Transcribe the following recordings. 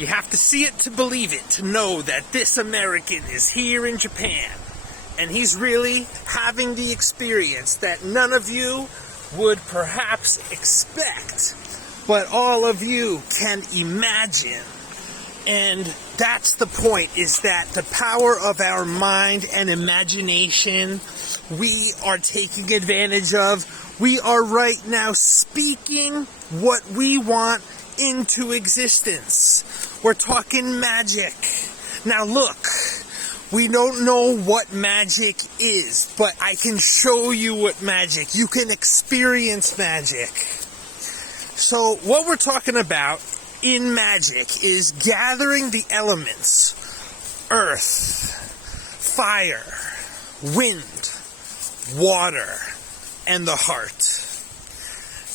You have to see it to believe it, to know that this American is here in Japan. And he's really having the experience that none of you would perhaps expect, but all of you can imagine. And that's the point, is that the power of our mind and imagination we are taking advantage of. We are right now speaking what we want into existence. We're talking magic. Now look, we don't know what magic is, but I can show you what magic. You can experience magic. So what we're talking about in magic is gathering the elements: earth, fire, wind, water, and the heart.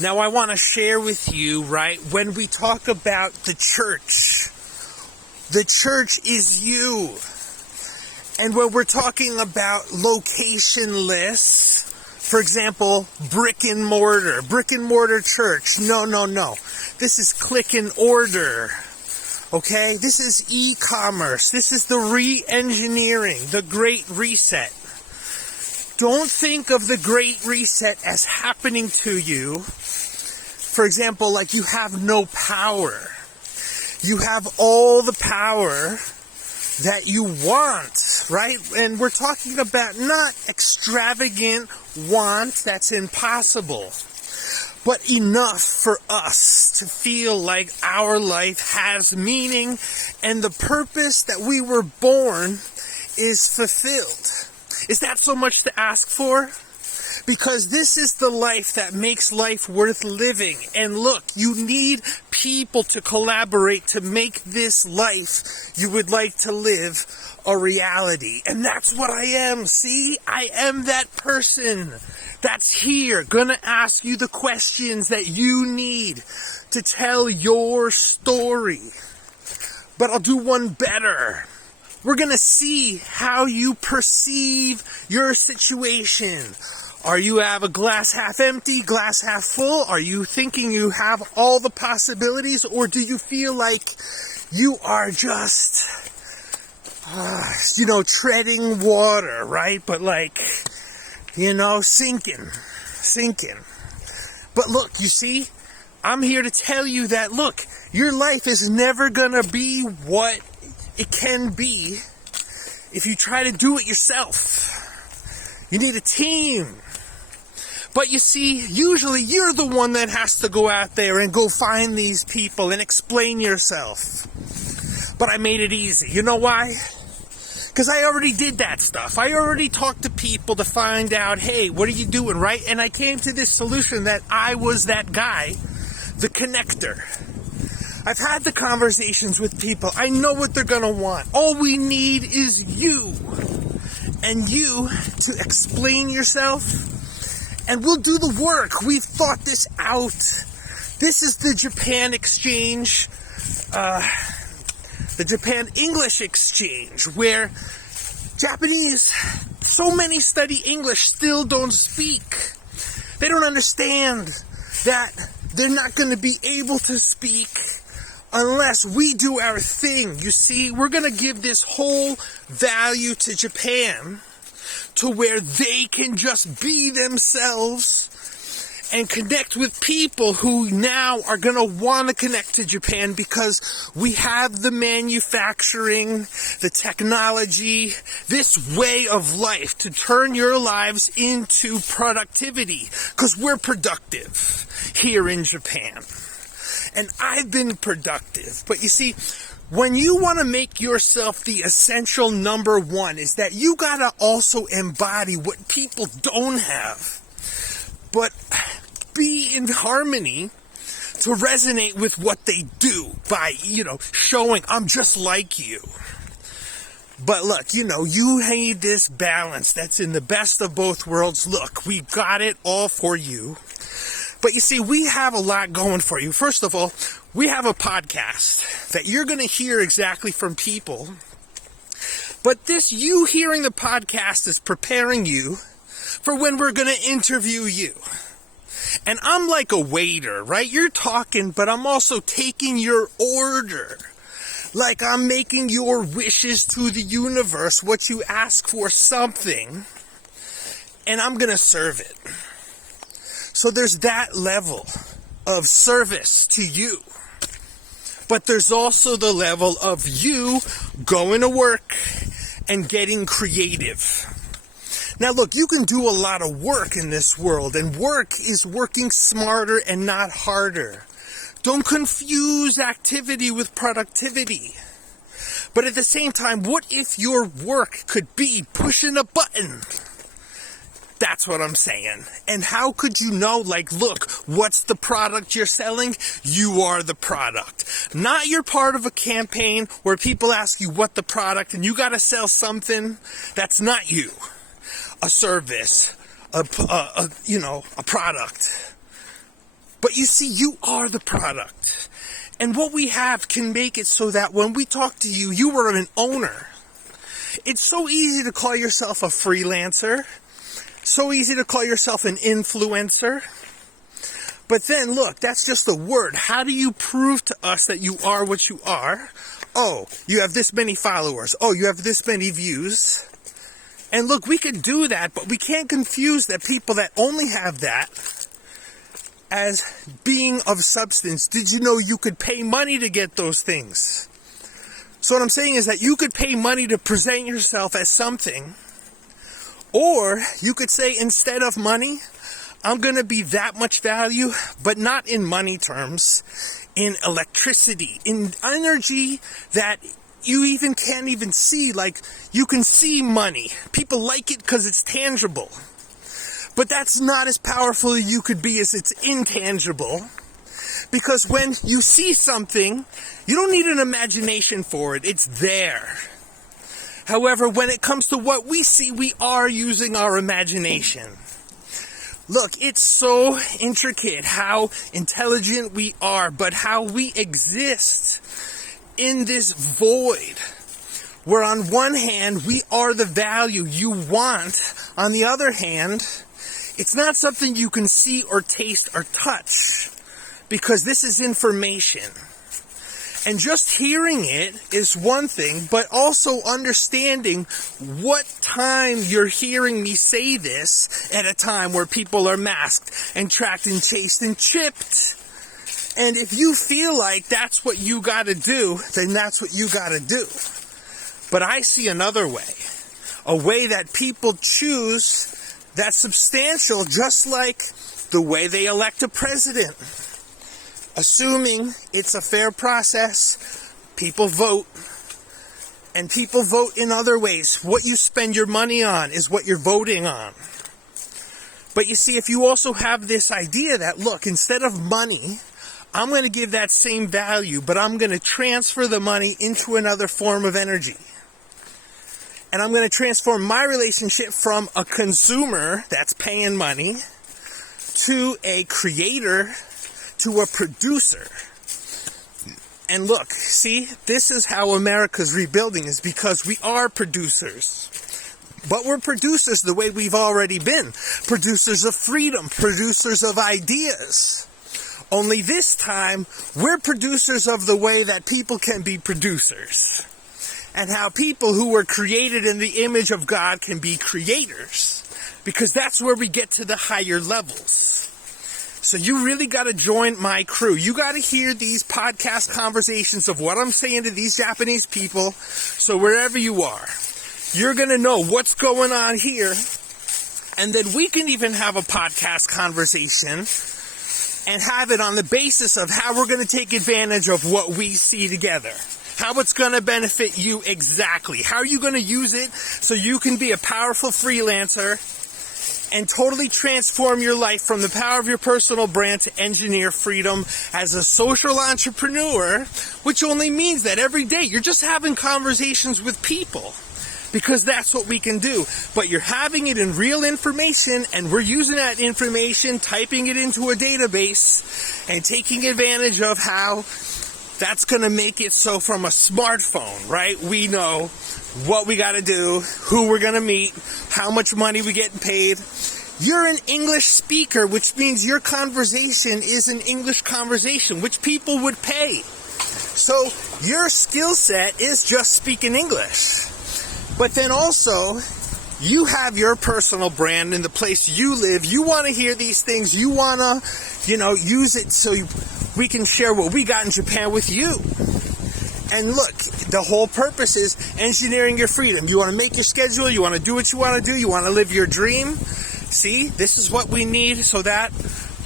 Now I want to share with you, right, when we talk about the church is you. And when we're talking about locationless, for example, brick and mortar church, no. This is click and order, okay? This is e-commerce. This is the re-engineering, the Great Reset. Don't think of the Great Reset as happening to you, for example, like you have no power. You have all the power that you want, right? And we're talking about not extravagant want that's impossible, but enough for us to feel like our life has meaning and the purpose that we were born is fulfilled. Is that so much to ask for? Because this is the life that makes life worth living. And look, you need people to collaborate to make this life you would like to live a reality. And that's what I am. See, I am that person that's here, gonna ask you the questions that you need to tell your story. But I'll do one better. We're gonna see how you perceive your situation. Are you have a glass half empty, glass half full? Are you thinking you have all the possibilities? Or do you feel like you are just, treading water, right? But sinking. But look, you see, I'm here to tell you that, look, your life is never gonna be what it can be if you try to do it yourself. You need a team. But you see, usually you're the one that has to go out there and go find these people and explain yourself. But I made it easy. You know why? Because I already did that stuff. I already talked to people to find out, hey, what are you doing, right? And I came to this solution that I was that guy, the connector. I've had the conversations with people. I know what they're going to want. All we need is you. And you to explain yourself. And we'll do the work. We've thought this out. This is the Japan Exchange, the Japan English Exchange, where Japanese, so many study English, still don't speak. They don't understand that they're not going to be able to speak unless we do our thing. You see, we're going to give this whole value to Japan, to where they can just be themselves and connect with people who now are going to want to connect to Japan, because we have the manufacturing, the technology, this way of life to turn your lives into productivity, because we're productive here in Japan. And I've been productive. But you see, when you want to make yourself the essential number one, is that you got to also embody what people don't have, but be in harmony to resonate with what they do by, showing I'm just like you. But look, you need this balance that's in the best of both worlds. Look, we got it all for you. But you see, we have a lot going for you. First of all, we have a podcast that you're going to hear exactly from people. But this, you hearing the podcast, is preparing you for when we're going to interview you. And I'm like a waiter, right? You're talking, but I'm also taking your order. Like I'm making your wishes to the universe, what you ask for, something, and I'm going to serve it. So there's that level of service to you. But there's also the level of you going to work and getting creative. Now look, you can do a lot of work in this world, and work is working smarter and not harder. Don't confuse activity with productivity. But at the same time, what if your work could be pushing a button? That's what I'm saying. And how could you know, like, look, what's the product you're selling? You are the product. Not you're part of a campaign where people ask you what the product, and you got to sell something that's not you. A service, a product. But you see, you are the product. And what we have can make it so that when we talk to you, you are an owner. It's so easy to call yourself a freelancer. So easy to call yourself an influencer. But then look, that's just a word. How do you prove to us that you are what you are? Oh, you have this many followers. Oh, you have this many views. And look, we could do that, but we can't confuse that people that only have that as being of substance. Did you know you could pay money to get those things? So what I'm saying is that you could pay money to present yourself as something. Or you could say, instead of money, I'm going to be that much value, but not in money terms, in electricity, in energy that you even can't even see. Like, you can see money. People like it because it's tangible. But that's not as powerful as you could be as it's intangible. Because when you see something, you don't need an imagination for it. It's there. However, when it comes to what we see, we are using our imagination. Look, it's so intricate how intelligent we are, but how we exist in this void, where on one hand, we are the value you want. On the other hand, it's not something you can see or taste or touch, because this is information. And just hearing it is one thing, but also understanding what time you're hearing me say this at a time where people are masked and tracked and chased and chipped. And if you feel like that's what you got to do, then that's what you got to do. But I see another way, a way that people choose that's substantial, just like the way they elect a president. Assuming it's a fair process, people vote, and people vote in other ways. What you spend your money on is what you're voting on. But you see, if you also have this idea that, look, instead of money, I'm going to give that same value, but I'm going to transfer the money into another form of energy. And I'm going to transform my relationship from a consumer that's paying money to a creator, to a producer. And look, see, this is how America's rebuilding, is because we are producers. But we're producers the way we've already been. Producers of freedom, producers of ideas. Only this time, we're producers of the way that people can be producers. And how people who were created in the image of God can be creators. Because that's where we get to the higher levels. So you really got to join my crew. You got to hear these podcast conversations of what I'm saying to these Japanese people. So wherever you are, you're going to know what's going on here. And then we can even have a podcast conversation and have it on the basis of how we're going to take advantage of what we see together. How it's going to benefit you exactly. How are you going to use it so you can be a powerful freelancer and totally transform your life from the power of your personal brand to engineer freedom as a social entrepreneur, which only means that every day you're just having conversations with people, because that's what we can do. But you're having it in real information, and we're using that information, typing it into a database, and taking advantage of how that's going to make it so from a smartphone, right? We know what we got to do, who we're going to meet, how much money we getting paid. You're an English speaker, which means your conversation is an English conversation, which people would pay. So your skill set is just speaking English. But then also, you have your personal brand in the place you live. You want to hear these things. You want to, use it so we can share what we got in Japan with you. And look, the whole purpose is engineering your freedom. You want to make your schedule. You want to do what you want to do. You want to live your dream. See, this is what we need so that,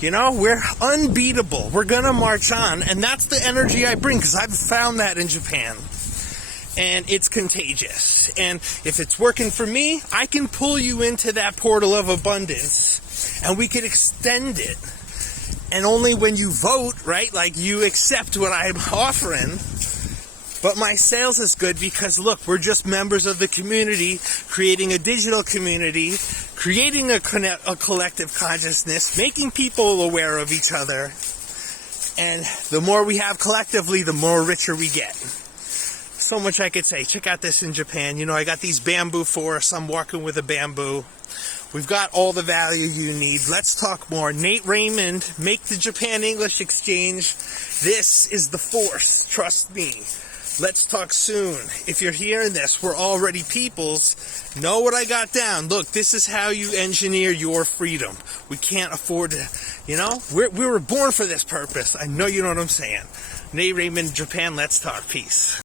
we're unbeatable. We're going to march on. And that's the energy I bring, because I've found that in Japan. And it's contagious. And if it's working for me, I can pull you into that portal of abundance, and we can extend it. And only when you vote, right, like you accept what I'm offering. But my sales is good because, look, we're just members of the community, creating a digital community, creating a collective consciousness, making people aware of each other. And the more we have collectively, the more richer we get. So much I could say. Check out this in Japan. I got these bamboo forests. I'm walking with a bamboo. We've got all the value you need. Let's talk more. Nate Raymond, Make the Japan English Exchange. This is the force. Trust me. Let's talk soon. If you're hearing this, we're already peoples. Know what I got down. Look, this is how you engineer your freedom. We can't afford to, we were born for this purpose. I know you know what I'm saying. Nate Raymond, Japan. Let's talk. Peace.